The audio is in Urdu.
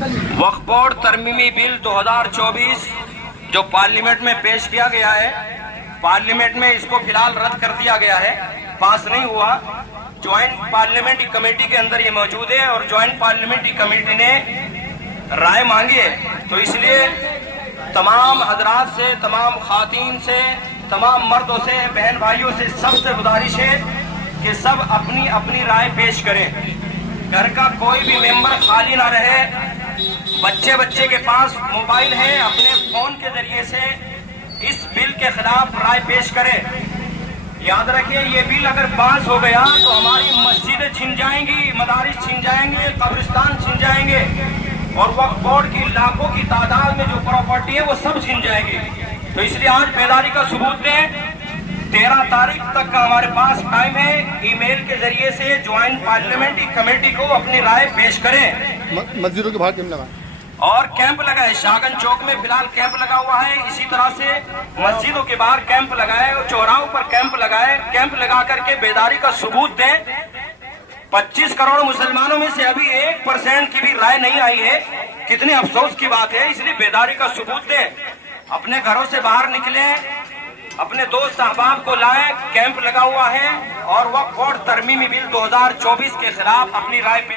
وقف بورڈ ترمیمی بل 2024 جو پارلیمنٹ میں پیش کیا گیا ہے، پارلیمنٹ میں اس کو فی الحال رد کر دیا گیا ہے، پاس نہیں ہوا۔ جوائنٹ پارلیمنٹری کمیٹی کے اندر یہ موجود ہے اور جوائنٹ پارلیمنٹری کمیٹی نے رائے مانگی ہے، تو اس لیے تمام حضرات سے، تمام خواتین سے، تمام مردوں سے، بہن بھائیوں سے سب سے گزارش ہے کہ سب اپنی اپنی رائے پیش کریں۔ گھر کا کوئی بھی ممبر خالی نہ رہے، بچے کے پاس موبائل ہے، اپنے فون کے ذریعے سے اس بل کے خلاف رائے پیش کریں۔ یاد رکھیں، یہ بل اگر پاس ہو گیا تو ہماری مسجدیں چھن جائیں گی، مدارس چھن جائیں گے، قبرستان چھن جائیں گے، اور وقف بورڈ کی لاکھوں کی تعداد میں جو پراپرٹی ہے وہ سب چھن جائے گی۔ تو اس لیے آج بیداری کا ثبوت دیں۔ 13 تاریخ تک کا ہمارے پاس ٹائم ہے، ای میل کے ذریعے سے جوائنٹ پارلیمنٹری کمیٹی کو اپنی رائے پیش کریں۔ مسجدوں کے باہر کیمپ لگا اور کیمپ لگائے، شاہگنج چوک میں فی الحال کیمپ لگا ہوا ہے، اسی طرح سے مسجدوں کے باہر کیمپ لگائے، چوراہوں پر کیمپ لگائے، کیمپ لگا کر کے بیداری کا ثبوت دیں۔ 25 کروڑ مسلمانوں میں سے ابھی 1% کی بھی رائے نہیں آئی ہے، کتنے افسوس کی بات ہے۔ اس لیے بیداری کا ثبوت دیں، اپنے گھروں سے باہر نکلیں، اپنے دوست احباب کو لائیں، کیمپ لگا ہوا ہے، اور وقف بورڈ ترمیمی بل 2024 کے خلاف اپنی رائے